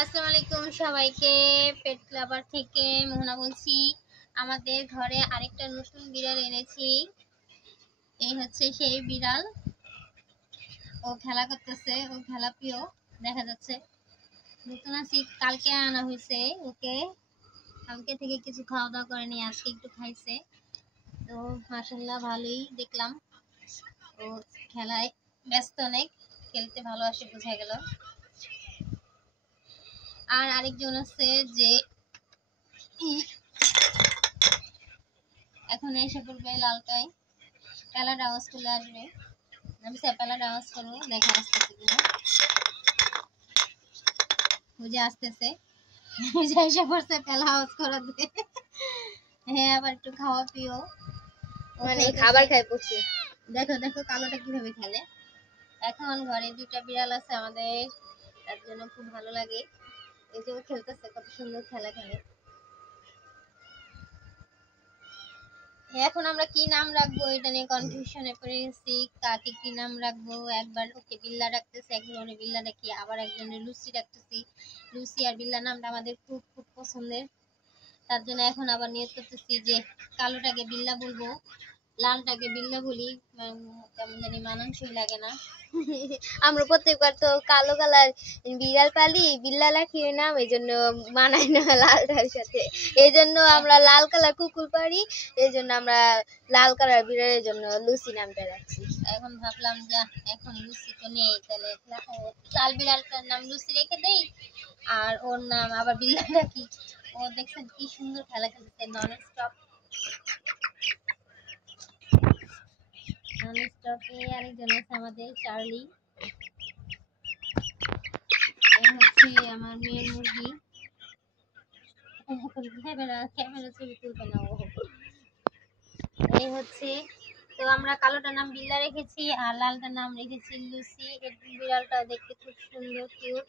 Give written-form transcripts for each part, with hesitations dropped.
আসসালামু আলাইকুম সবাইকে। পেট লাভার থেকে মোহনা বলছি। আমাদের ঘরে আরেকটা নতুন বিড়াল এনেছি। এই হচ্ছে সেই বিড়াল। ও খেলা করতেছে, ও খেলা প্রিয় দেখা যাচ্ছে। নতুন আছি, কালকে আনা হয়েছে ওকে। কালকে থেকে কিছু খাওয়া দাওয়া করেনি, আজকে একটু খাইছে। তো মাশাআল্লাহ ভালোই দেখলাম। ও খেলায় ব্যস্ত, অনেক খেলতে ভালোবাসে বোঝা গেল। আর আরেকজন আছে যে এখন এসে পড়বে লালটাই, পেলার আওয়াজ চলে আসবে। আমি পেলার আওয়াজ করবো, দেখা আসতেছে কিনা। বুঝে আসতেছে, এসে পড়ছে পেলা আওয়াজ করাতে। হ্যাঁ, আবার একটু খাওয়া পিও, মানে খাবার খায় প্রচুর। দেখো দেখো কালোটা কিভাবে খেলে। এখন ঘরে দুইটা বিড়াল আছে আমাদের, তার জন্য খুব ভালো লাগে। এই যে ও খেলতেছে, কত সুন্দর খেলা খেলে। এখন আমরা কি নাম রাখবো এটা নিয়ে কনফিউশনে পড়ে গেছি। কাকে কি নাম রাখবো, একবার ওকে বিল্লা রাখতেছি, একজন বিল্লা রাখি, আবার একজনের লুসি রাখতেছি। লুসি আর বিল্লা নামটা আমাদের খুব খুব পছন্দের, তার জন্য এখন আবার নিয়ত করতেছি যে কালোটাকে বিল্লা বলবো, লালটাকে বিল্লা বলি। কেমন জানি মানানসই লাগে না। আমরা প্রত্যেকবার তো কালো কালার বিড়াল পালি, বিল্লা রাখি নাম, এই জন্য মানায় না লালটার সাথে। এই জন্য আমরা লাল কালার কুকুর পারি, এই জন্য আমরা লাল কালার বিড়ালের জন্য লুসি নামটা রাখছি। এখন ভাবলাম যে এখন লুসি তো নেই, তাহলে লাল বিড়ালটার নাম লুসি রেখে দেই, আর ওর নাম আবার বিল্লা রাখি। ও দেখছেন কি সুন্দর খেলা খেলতেছে, নন স্টপ। আরেকজন আছে আমাদের চার্লি। হচ্ছে আমার মেয়ের মুরগি। ক্যামেরা ছবি তুলবে না ও। এই হচ্ছে, তো আমরা কালোটার নাম বিল্লা রেখেছি আর লালটার নাম রেখেছি লুসি। এই বিড়ালটা দেখতে খুব সুন্দর, কিউট।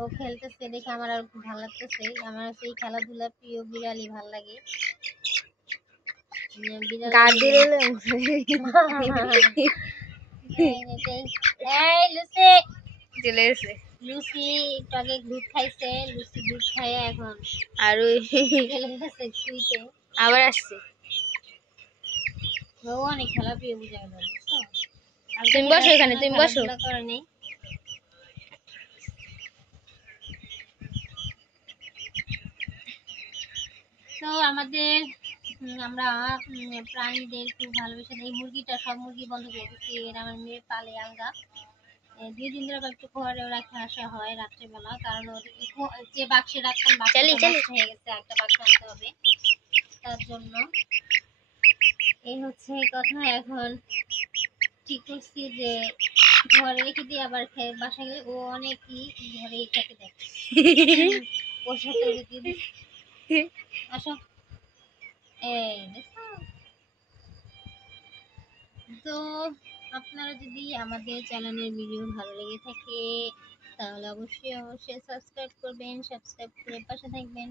ও খেলতেছে দেখে আমার আর খুব ভালো লাগতেছে। আমার সেই খেলাধুলা প্রিয় বিড়ালই ভালো লাগে। লুসি একটু আগে দুধ খাইছে, লুসি দুধ খাইয়ে এখন আর শুইতে আবার আসছে। ও অনেক খেলা প্রিয় বুঝা গেল, বুঝছো? তুমি বসো এখানে, তুমি বসো। তো আমাদের আমরা প্রাণীদের খুব ভালোবেসে, এই মুরগিটা সব মুরগি বন্ধ করে দিচ্ছি। এর আমার মেয়ে পালে আলগা। 2 দিন ধরে একটু ঘরে রাখা আসা হয় রাত্রেবেলা, কারণ ওর যে বাক্সে রাখতাম বাক্সটা নষ্ট হয়ে গেছে, একটা বাক্স আনতে হবে তার জন্য। এই হচ্ছে কথা। এখন ঠিক করছি যে ঘরে রেখে দিয়ে আবার বাসা গেলে ও অনেকই ঘরেই থাকে, দেখ ওর সাথে আসো। এই দেখো। তো আপনারা যদি আমাদের চ্যানেলের ভিডিও ভালো লেগে থাকে তাহলে অবশ্যই সাবস্ক্রাইব করবেন, সাবস্ক্রাইব করে পাশে থাকবেন।